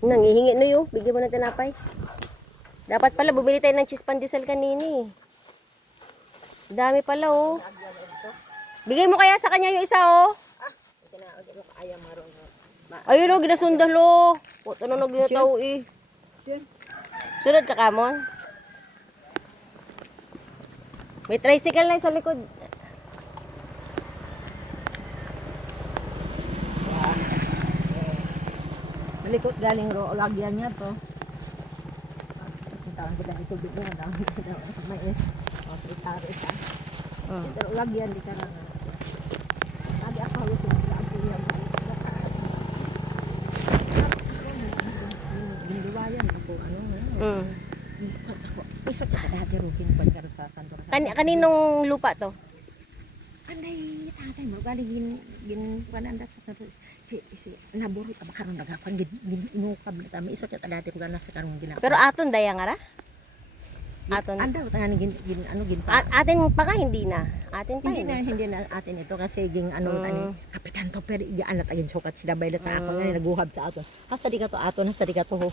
Nangihingi no yun. Bigyan mo ng tinapay. Dapat pala bumili tayo ng cheese pandesal kanini. Dami pala oh. Bigay mo kaya sa kanya yung isa oh. Ayun oh, ginasundal oh. Puto na nagyataw eh. Sunod ka kamon. May tricycle na sa likod. Malikot galing ro, lagyan niya to. Taon kita dito dito na daw. Mais. O, itari ka. Ito lagyan di ka na. Lagi ako hawit yung ako yung Bindiwayan ako. Ano? Iso ka dati rukin pa ka sa Santo. Kaninong lupa to? Anday tatay mo galing gin pananda sa Santo. Si naburo ka makaron nagapan gin inukab na ta. Iso ka dati ko ganas sa karong ginapa. Pero aton daya nga ra? Aton. Anda tangan gin Atin pa ka hindi na. Atin pa hindi na atin ito kasi ging tani kapitan to pero igaan na tagin sukat sila bayda sa ako nga naguhab sa aton. Hasta di ka to aton hasta di ka to ho.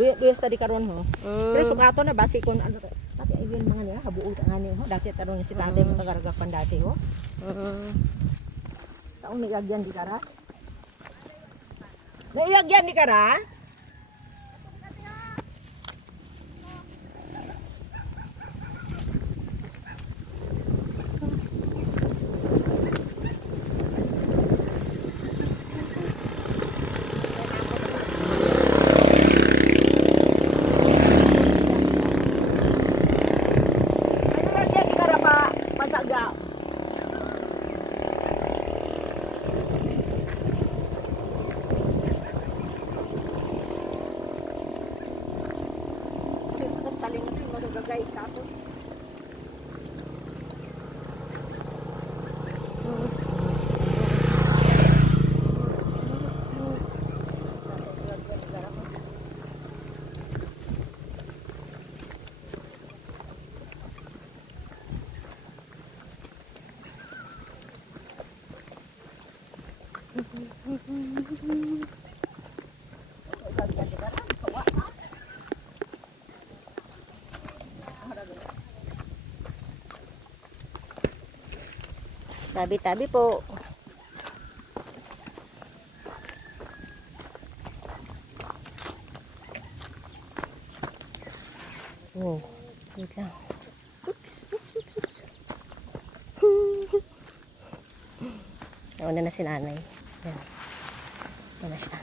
Duya study karon ho. Pero sukato na basi kon ano pati ay yun mga niya habuot ang ani ho dati karon si tatay mo tagaragapan dati ho. Taong nilagyan di kara. Nilagyan di kara. Tabi-tabi po. Oh, wait lang. Nauna na si nanay. Yan. Nauna siya.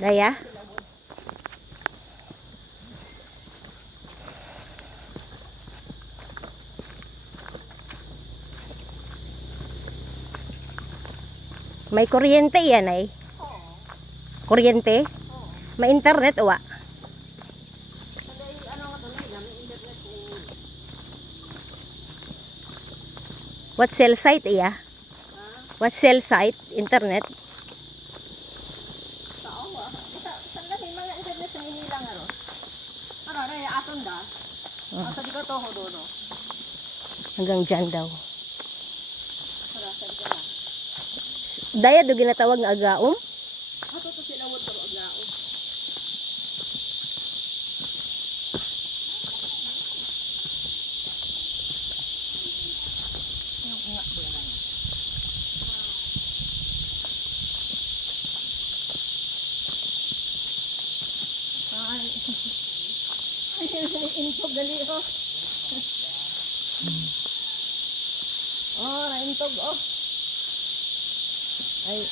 Daya? May kuryente yan ay? Kuryente? May internet o wa? What cell site iya? What cell site? Internet? Hanggang dyan daw. Daya do ginatawag nga agaom? Intog gali ho. Oh, naintog oh. Ay.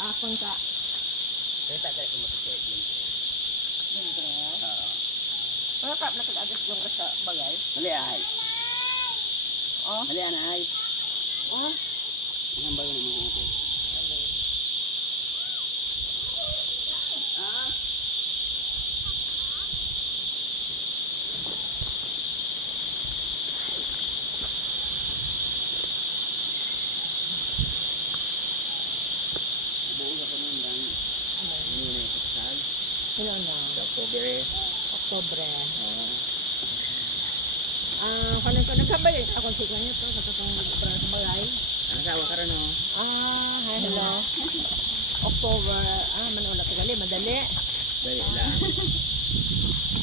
Bakon ka. Kita ka mo to. Ano ka nakag-adjust yung sa bagay? Dali ay. Oh. Dali ana ay. Oh. Ang bago naman dito. Sino na? Oktober. Oktobre. Kanin ko nagkabay ako sa kanya to sa katong obra sa bagay. Ang sawa ka rin oh. Hello. October, manula tagali, madali. Dali lang.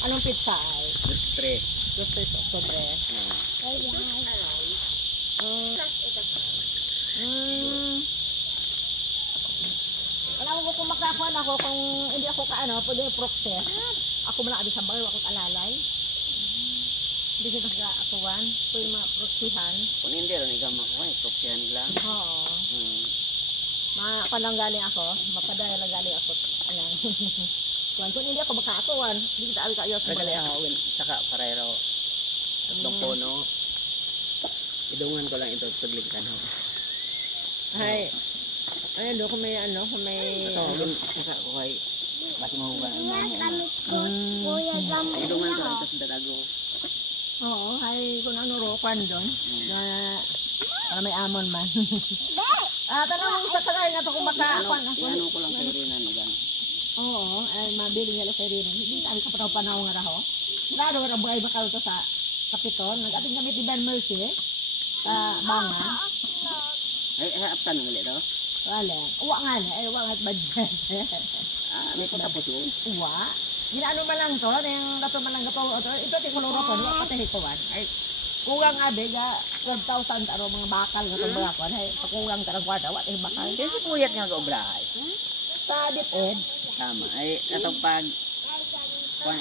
Anong pizza ay? Lustre. Gusto sa Oktobre. Alam mo kung makakuha ako, kung hindi ako kaano, pwede proxy. Ako mala adi sa bayo, ako alalay. Hindi ko nagkakatuan. So yung mga proxyhan. Kung hindi rin ikaw makuha, proksihan lang. Oo. Mapalang galing ako, mapadaya lang galing ako. Alam. Kung hindi ako makakatuan, hindi kita awit kayo sa Kaya bayo. ako, saka parero. Tatlong puno. Idungan ko lang ito pagligtan ho. Ay, ayun do, kung may ano, kung may... Ito, saka ko kay bati mahugan ang mga. Idungan ko lang ito sa dadago. Oo, ay kung ano ro, kwan doon. Na, para may amon man. Tanong mo sa tagay na ito kung makakwan. Ano ko lang sa irinan mo gan. Oo, ay mabili nga lang sa irinan. Hindi tayo kapanaw nga raho. Sigado nga buhay bakal to sa Kapiton. Nag-ating gamit ni Ben Mercy. Banga. Ay, aptan ng ulit daw. Wala. Uwa nga na. Uwa nga at budget. May pagkapos yun. Uwa. Ginaano man lang to. Yung dato man lang gato. Ito tikuluro ko. Pati hikuan. Ay, kugang abe ga 12,000 aro mga bakal nga itong mga kwan. Ay, pakugang ka ng kwarta. Wat yung bakal. Kasi puyat nga ka obrahay. Sa DepEd. Tama. Ay, atong pag kuhan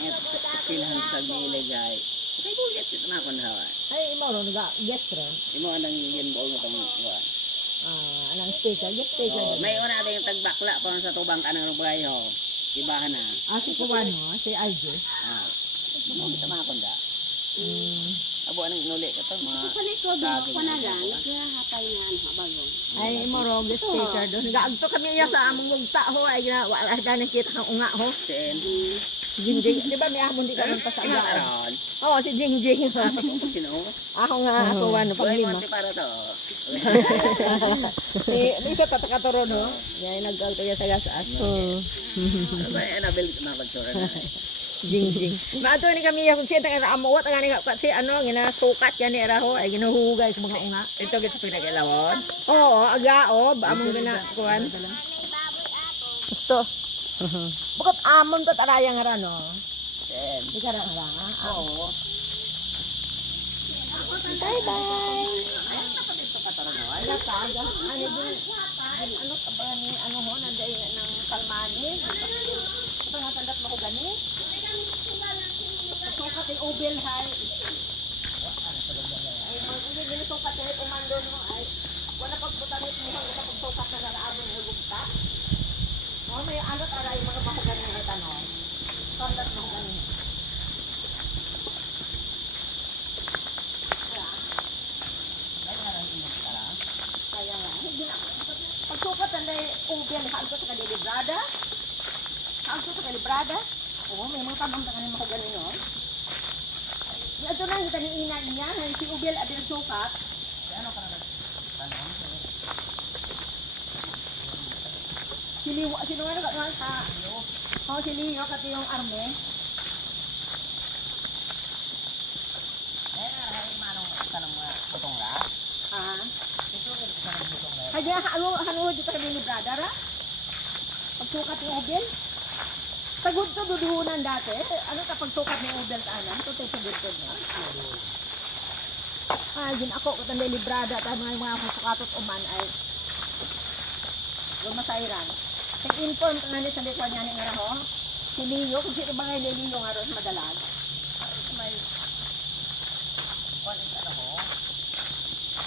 ipilahan sa niligay. Kaya puyat ito na akong hawa. Ay, imo ro nga guest friend. Imo anang yin mo mo tong kuhan. Anong speaker. Guest speaker. May una natin yung tagbakla pa sa tubang ka ng rubay ho. Ibahan na. Si Kuwan mo. Si RJ. Mo kita mga kunda. Abo anong inuli ka to mga. Sa likod, panalang, naghahapay niya ang habagong. Ay, imo ro guest speaker doon. Gaagto kami iya sa among mugta ho. Ay, wala ganin kita kang unga ho. Sen. Jingjing. Di ba may amon di ka ng pasagaan? Aron. Oo, si Jingjing. Sino? Ako nga, Kuwan. Buhay Panglima. mo para to. Isa tatakatoro no. Yan nagagto ya sa gasas. Ay, nabil na pagsura na. Jingjing. Maato ni kami ya kung siya nga amuwat nga ni kasi ano ginasukat yan ni araho ay ginuhugay sa mga unga. Ito kita pinag-ilawon. Oo, agaob among ginakuan. Gusto. Bakit amon to taraya nga ra no? Sen. Di ka ra nga. Oo. Bye-bye. Ayun na pa dito ka tara na. Ay, Ano ka? Ano ka ba ni ano ho nanday ng Salmani? Ito nga tandat mo ko gani. Sukat yung ubel hay. Ay, hindi ganito katilit umando no ay. Wala pagbutanit mo wala pagsukat na naraabon ng gugta. Oh, may ano tara yung mga mahugani na tanong. Tandat mo gani. Kaya nga, hindi na. Pagsukat na ubel, haan ko sa kalibrada. Haan ko sa kalibrada. Oo, may mga tamang na kanil mahugani no. Ito na yung kaniina niya, si ubel at yung sukat. Sino nga nagkakaroon sa... Oo, si Leo, kati yung arme. Kaya hanuhod dito kami ni brother ha? Pagsukat ng ubel. Sagod to duduhunan dati. Ano ka pagsukat ng ubel sa anan? Ito tayo sagod to na. Din ako katanda librada at mga sukatot uman ay huwag masairan. Nag-inform ka nga ni sa likod niya ni Ngaraho. Si Leo, kung sino ba nga ni Leo nga ron madalag. May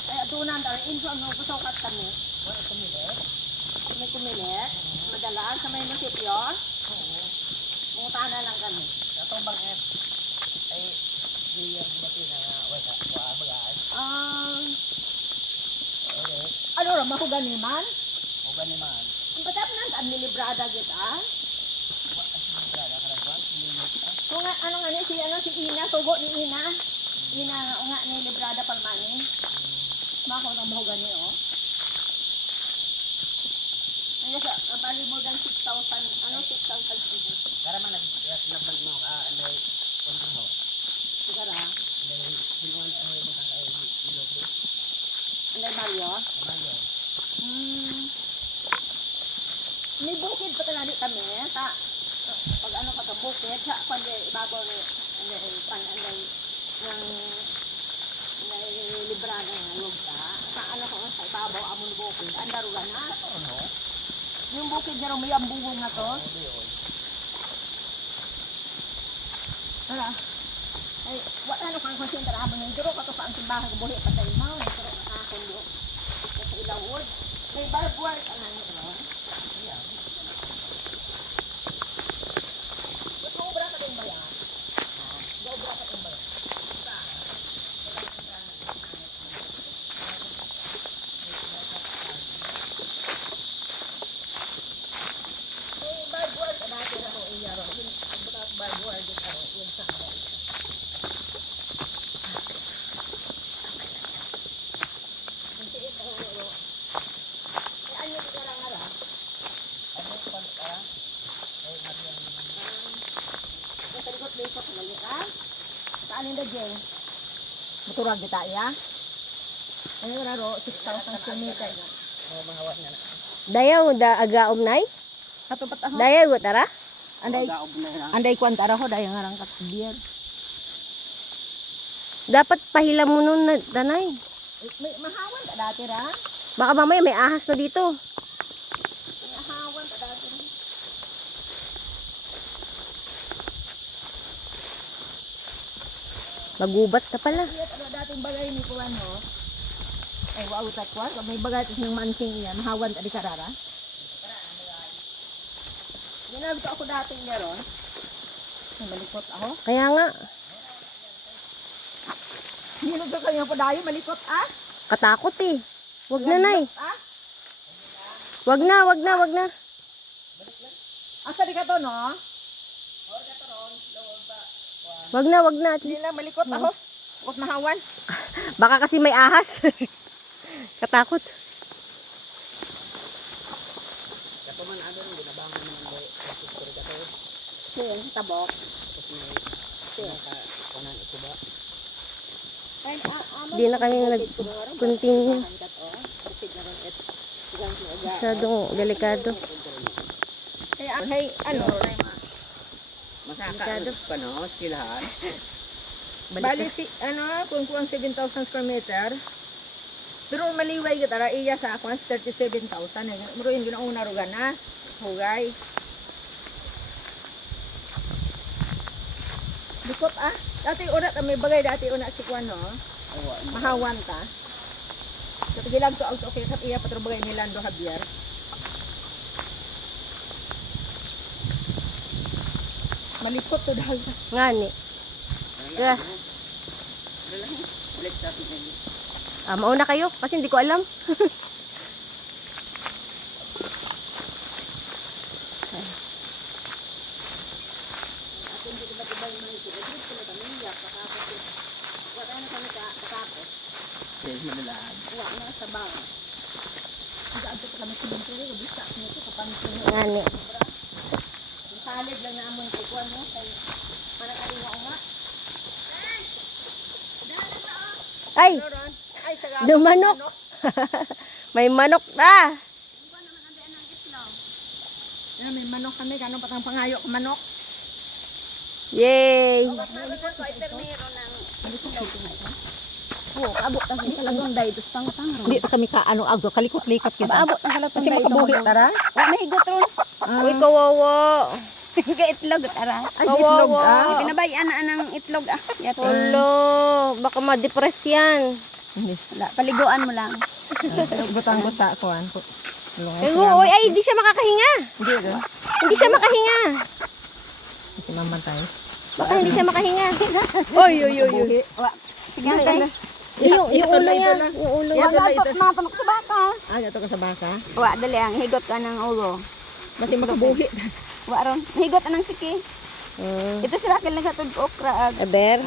ay atunan daw, inform mo, kusukat kami. May kumilit, madalaan sa may munisipyo. Punta na lang kami. Ito bang Ah. Ano ra mahugani man? Huwag naman. Ang batap nan ang nilibrada gid ah. Kung ano nga ni si Ina tugo ni Ina. Ina nga ni librada palmani. Mako na mahugani oh. Ay sa bali mo dan 6,000 ano 6,000. Kara man naglaban mo anday kontraho. Sigara. Anday sinuan mo kang ay ilobo. Anday Mario. Mayo. May bukid pa talali kami ta pag ano ka sa bukid sa pandi babaw ni anday ng librada nga lugta sa ano ko sa ibabaw amon bukid andarugan na Ano? yung bukid niya may ambungong nga to ala ay what ano kang konsentra habang yung duro ka to pa ang simbahan buhi pa sa imaw duro ka kundo sa ilawod may barbwar ano ron sobra ka din ba yan sobra ka din ba yan barbwar ka natin ako iya ron barbwar din ako yun sa ako Saan yung daging? Maturag kita ya? Ano yung raro? 6,000 kilometer. Dayaw da agaom nay? Ato pat ako? Dayaw tara? Anday, Gaob na yan. anday kwanta raho dahil nga rang katbiyan. Dapat pahilam mo nun na danay. May mahawan ka dati ra? Baka mamaya may ahas na dito. May mahawan ka dati ra? Magubat ka pala. Iyat ano dating bagay ni Kuwan ho? Ay wow takwa. May bagay ito ng mansing niya. Mahawan ka di karara? Ginagto ako dating niya ron. May malikot ako. Kaya nga, Hinusok ka niya po dayo, malikot ah. katakot eh. Wag na nay. Ah? Wag na, wag na, wag na. Asa di ka to no? Wag na, wag na. At Hindi least. lang malikot ako. Huwag mahawan. Baka kasi may ahas. Katakot. Kato man ano rin, binabangon naman ba yung kato. Yan, tabok. Tapos may nakakunan ito ba? Ay, Di na kami nag-continue. Masyadong delikado. Hey, ano? Masaka pa no, silahan. Bali si, ano, kung 7,000 square meter. Pero maliway ka tara, iya sa ako, 37,000. Pero yung ginauna rugan na, hugay. Bikot ah. Dati una, may bagay dati una si Kwan, no? Mahawan ta. So, tigilang to ang okay sa iya patro bagay ni Lando Javier. Malikot to dahil. Ngani. Yeah. Balik sa atin na Mauna kayo kasi hindi ko alam. Dahil madalaan. Ngani. Salig lang na amon kay Kwan mo. Manang ari nga nga. Ay, Ay, sa dumanok. May manok na. Yan, may manok kami. Ganun patang pangayo ka manok. Yay. Oo, kaabot na sa talagang day. Tapos pang-pang. Hindi pa kami kaano agdo kalikot-likot kita. Maabot na sa Kasi makabuhi tara. Wa mahigot ron. Uy, kawawa. Itlog tara. Kawawa. Pinabayaan na ng itlog ah. Yato. Hello, baka ma-depress yan. Wala, paliguan mo lang. Butang ko sa kuan. Pero, oy, ay, hindi siya makakahinga. Hindi rin. Hindi siya makahinga. Kasi mamatay. Baka hindi siya makahinga. Oy, oy, oy, oy. Wa. Sige, tay. Yung ulo niya. Yung ulo niya. Ito na, ito. Natanok sa baka. Ito ka sa baka. Wa, dali ang higot ka ng ulo. Kasi makabuhi. Wa ron. Higot anang siki. Ito sila kailan katod okra. Aber.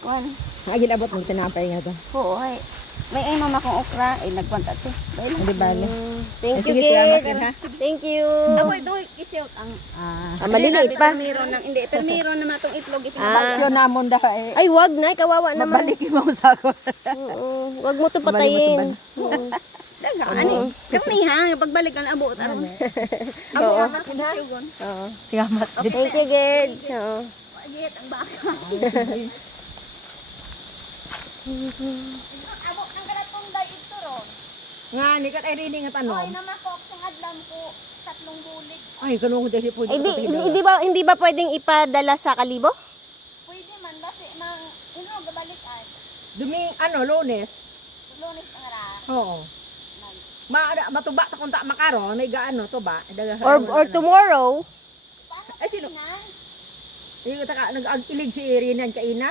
Kuan. Agil abot mo tinapay nga to. Oo, ay. May ay mama kong okra. Ay, nagkwanta to. Dahil. Hindi bale. Thank you, Sige, salamat Gid. yan, ha? Thank you. Ako ito, isiot ang... Maliliit pa. Hindi, pero meron naman itong itlog. Bagyo namon da eh. Ay, wag na. Kawawa naman. Mabalik mo sa ako. Oo, wag mo ito patayin. Daga, ani. Kami ha, pagbalik ka na abo. Aron. Abo ka kisugon. Oo. Salamat. Thank you, Gid. Oo. Agit ang baka. Abo nang kalatong day ito ron. Nga, ni kat ay rini nga tanom. namakok sa adlam ko 3 bulig. Ay, kanong ko dahil po. Hindi ba pwedeng ipadala sa Kalibo? Pwede man basi mang gabalikan. Lunes. Lunes ang ara. Oo. Matuba ta kung ta makaron, may gaano to ba? Or tomorrow? Ay sino? Yung taka nag-ilig si Rinan kaina.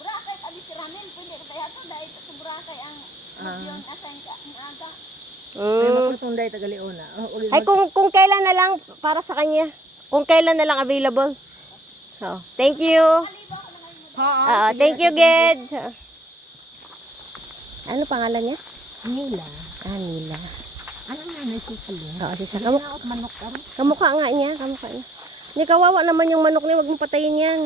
Burakay abi si Ramen pwede ka tayo to dahil sa burakay ang yon asan ka ang aga. May maputunday tagaliuna. Ay, kung kailan na lang para sa kanya. Kung kailan na lang available. Oh, thank you. Thank you, Ged. Ano pangalan niya? Nila. Nila. Ano nga nagsisali? Oo, sisa. Manok ka rin. Kamukha nga niya. Kamukha niya. Hindi, kawawa naman yung manok niya. Wag mo patayin yan.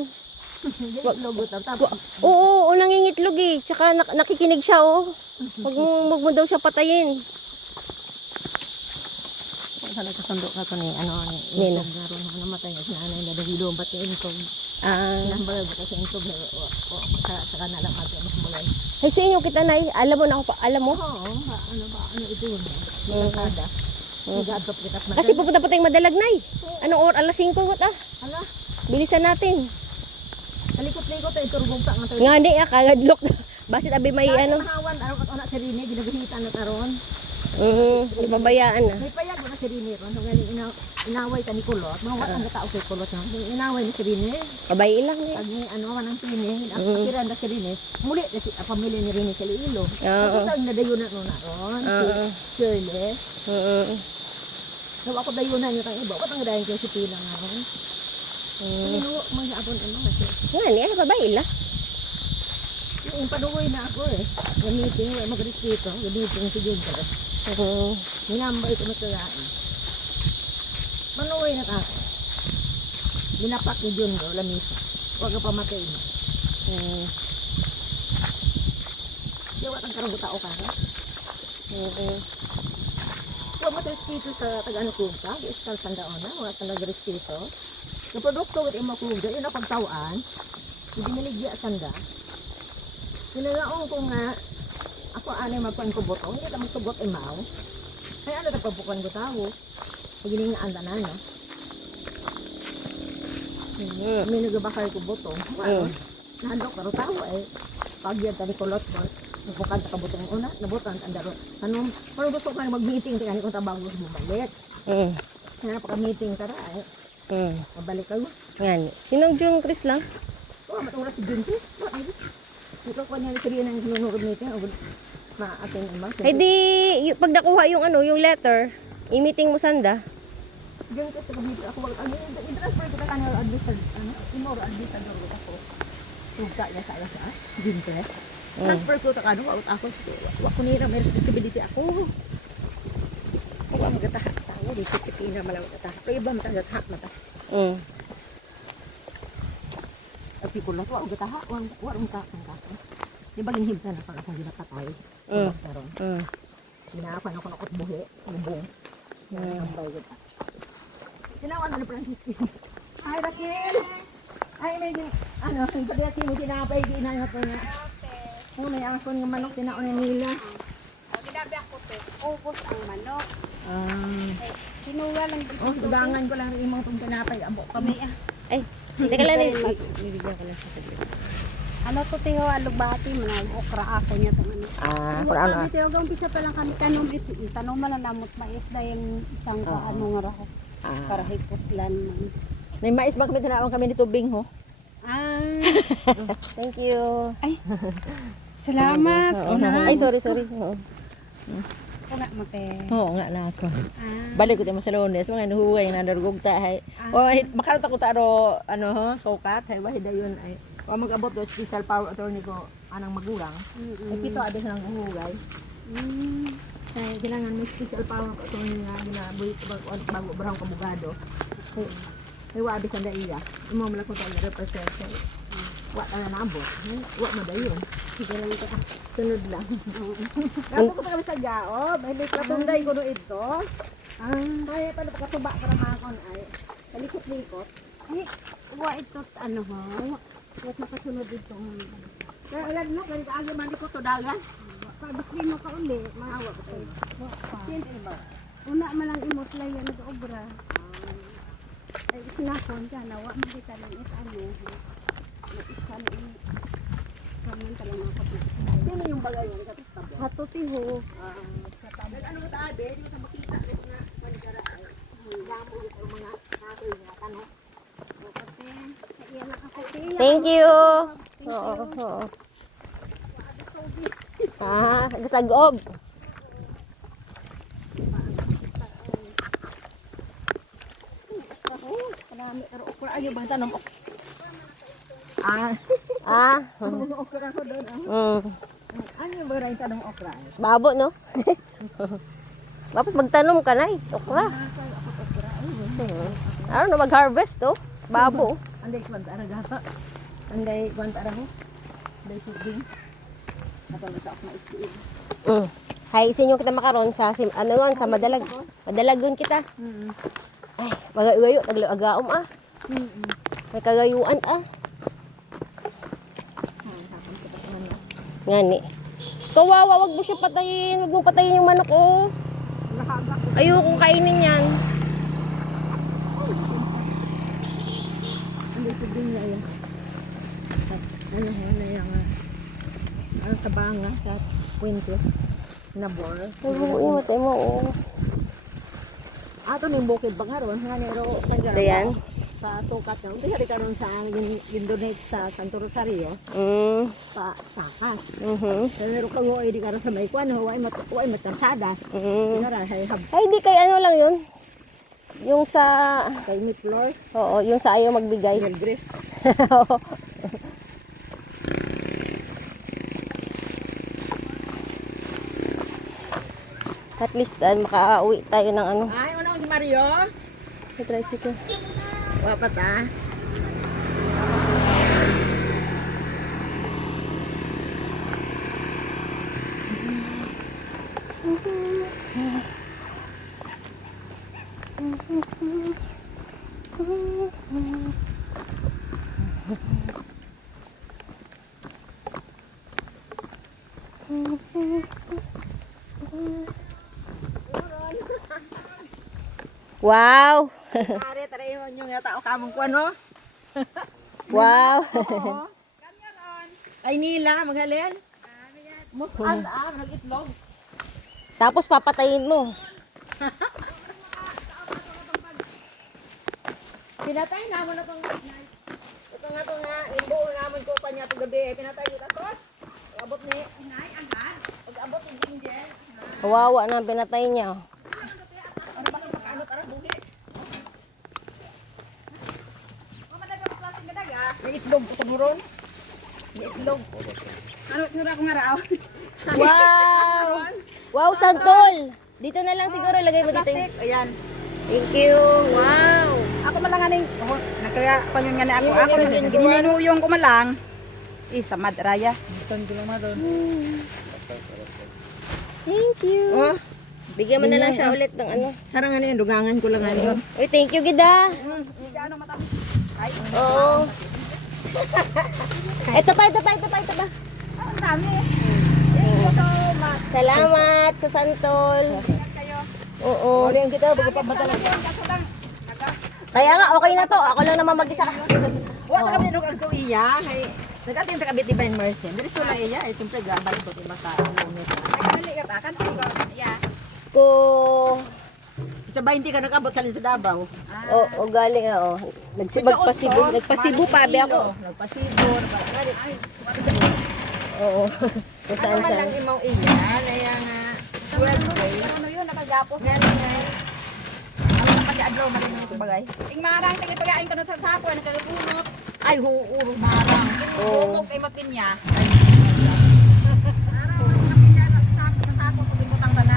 Logo tapos. Oo, nangingitlog eh. Tsaka nakikinig siya, oh. Wag mo daw siya patayin. Sana kasundo ka ko ni Nina. Garon na namatay si nanay na dahil bat ni intog. Nambal ba kasi intog na sa kanalang ato mas mulay. Ay, sa inyo kita na alam mo na ako pa. Alam mo? Oo, ano ito yun. Kada. Gadop kita na. Kasi pupunta pa tayong Madalag na. Anong oras? Alas 5 ko ta. Ala, Bilisan natin. kalikot-likot ay turugong ta nga tayo. Nga di, kagadlok. Basit abi may ano. Hawan araw at ona si Rene ginagahitan na taron. Ipabayaan na. May payag na si Rene ron. So galing inaway ta ni Kulot. Mga ang tao kay Kulot na. Inaway ni si Rene. Kabay lang eh. Pag ni ano man ang Rene, ang akiran na si Rene. Muli na si pamilya ni Rene sa Iloilo. Oo. Ako ang nadayunan no na ron. Si Shirley. So ako dayunan yung iba. Ako ang dayon kay si Pina nga ron. Ano mga apon ano kasi. Nga niya, kabay lang. Yung panuwi na ako eh. Yung meeting, mag-respeto. Yung meeting si Junta. Hinambay ko matayaan. Panuwi na ako. Binapak ni Junta, lamisa. Huwag ka pamatay mo. Yung watang karang tao ka. Huwag matrespeto sa taga-ano kumpa. Iskal sandaon na. Huwag ka nag-respeto. Yung produkto at imakuga, yun ang pagtawaan. Hindi niligya sanda. Sinalaong ko nga, ako anay magkuhan ko boto, hindi ka magsugot imaw. Ay ano nagpabukuhan ko tao. Pag hiningaan na no? May nagabakay ko boto. Nahandok karo tao eh. Pag yan tani kulot ko, nagpukan ta ka botong una, nabutan ang daro. Ano, kung gusto ka mag-meeting, tingnan kung tabang mo bumalik. Kaya pagka-meeting ka ra eh. Mabalik kayo. Yan. Sinong June Chris lang? Oo, matulas si Junti. Ito ko niya sabihin ng sinunod nito. Ma-attend naman. Eh di, pag nakuha yung ano, yung letter, i-meeting mo sanda. Junti sa kabibig ako. I-transfer kita ka na imoro administrador ko ako. Tugta niya sa sa Junti. Transfer ko ta kano ako. Ako nira may responsibility ako. Ako ang gataha tayo. Di si Chipina malaw gataha. Kaya ba matagaha mata? At si Kulot, wala gataha. Walang kakang. Di ba ginhibta na pag akong ginapatay? Ginaapan ako ng kutbuhi. Bubong. Nambay kita. Tinawan na Francisco. Ay, Raquel! Ay, may ano, yung pagkati mo tinapay, ginangat ko nga. Oh, may akon ng manok, tinaon na nila. Ginabi ako te. Ubos ang manok. Kinuha lang dito. Oh, sudangan ko lang yung mga itong tinapay. Abo kami. Ay, teka lang. Bibigyan ko lang siya sa Ano to tiho alugbati mo na okra ako niya tong ano. Kurang Kami tiho gang pisa pa lang kami tanom ito. Tanom man lang namot mais da yung isang ano nga raho. Para hipos lan man. May mais ba kami tinawang kami ni Tubing ho? Thank you. Salamat. Ay, sorry. Oo. Wala mo te. Oo nga na ako. Balik ko tayo sa Lunes, mga nahuway na narugog ta hay. O makarata ko taro ano ho, sukat hay wahida yun ay. O mag-abot do special power attorney ko anang magulang. Ay pito abis nang huway. Kaya kailangan may special power attorney nga ginabuhi bago barang kabugado. Ay wa abis ang daiya. Imo mala ko tayo represent. Wa na nabot. Wa madayon. Siguro ito sunod lang. Ako ko kami sa Gaob, hindi klatunday ko no ito. Kaya pa na pakatuba para makakon ay. Kalikot-likot. Ay, wa ito ano ho. Wa makasunod dito. Kaya alam mo, kaya kaagi man ko to dagan. Pabas din mo ka uli, maawa ko tayo. Siyempre ba? Una man lang imot lang yan nag-obra. Ay, sinakon ka na, wa mo kita lang it ano. Isa na ini. Kaman talang nakapit. Sino yung bagay yan? Katapos. Sa tutiho. Ano mo tabi? Hindi mo sa makita. Ito nga, manigara ay. Damo yung mga nakoy nga tanong. Kasi, sa iya na kasi. Thank you. Oo. Gasag-ob. Marami, pero okra ayo bang tanong? Ah. Ano okra ko doon? Ano ba rin tanong okra? Babo, no? Dapat magtanom ka na eh. Okra. Ano na mag-harvest, oh. Babo. Anday kwanta ara gata. Anday kwanta ara ho. Anday suging. Napalita ako na iskiin. Hay, isinyo kita makaron sa ano yun, sa madalag. Madalagon kita. Ay, magayo, taglo-agaom ah. May kagayuan ah. Ngani. Kawawa, wag mo siya patayin. Wag mo patayin yung manok, oh. Ayoko kainin yan. Anday suging niya yan. Ano ho na yung ang kabanga sa Quintes na bor. Ayoko, matay mo, oh. Ato ni bukid bangaron nga ni ro Ayan. sa sukat na. Unti hari karon sa donate sa Santo Rosario pa sakas. Pero kung ay di karon sa may kwan ho ay matarsada. Kara hay hab Ay, di kay ano lang yun. Yung sa, kay mi floor oo, yung sa ayaw magbigay. Del Gris. At least, makauwi tayo ng ano. Ay ano si Mario? Sa tricycle. Wapat ah. Wow! Are tara yung nga tao kamong kwan ho. Wow! Ay nila maghalin. Musad nag-itlog. Tapos papatayin mo. Pinatay naman na pang ito nga to nga imbo naman ko pa niya to gabi pinatay kita to. Abot ni inay agad. Pag abot ni Angel. Kawawa na pinatay niya. Ano ba sa ano tara buhi. Mama daga ko klaseng gadaga. May itlog sa buron. May itlog. Ano sura ko nga raw. Wow! Wow, santol! Dito na lang siguro, lagay mo dito yung... Ayan. Thank you! Wow! Ako man lang aning, nagkaya panyon nga ni ako. Ako gininuyong ko man lang. Sa madraya. Ton ko lang doon. Thank you! Oh, Bigyan mo na lang siya ulit ng ano. harang ano yung dugangan ko lang ano. Uy, thank you, Gida! Oo. Ito pa. Ang dami. Salamat sa santol. Oo. Ano yung kita bago pa matalag. Kaya nga, okay na to. Ako lang naman mag-isa. Wa ta kami nung agto iya hay nagatin ta kabit Divine Mercy. Diri sula iya ay siyempre gabal ko ti maka lunes. Ay, mali ka ta kan ko. Yeah. Ko Sa 20 ka nag-abot kalin sa Davao. O galing Nagpasibo. Nagpasibo pa, abi ako. Nagpasibo. Oo. Kung Ano man lang saan. imaw iya, naya nga. Ano yun, nakagapos. Galing nga. Ano na pag-adlaw man lang sa bagay? Ing marang, tingin pagain ko na sa sapo, nakagabunot. Ay, huuro marang. Oo. Kay mapinya.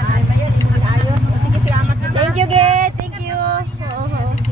Ay, mayon, imo ayon. O sige, salamat na. Thank you, Get. Thank you. Oo.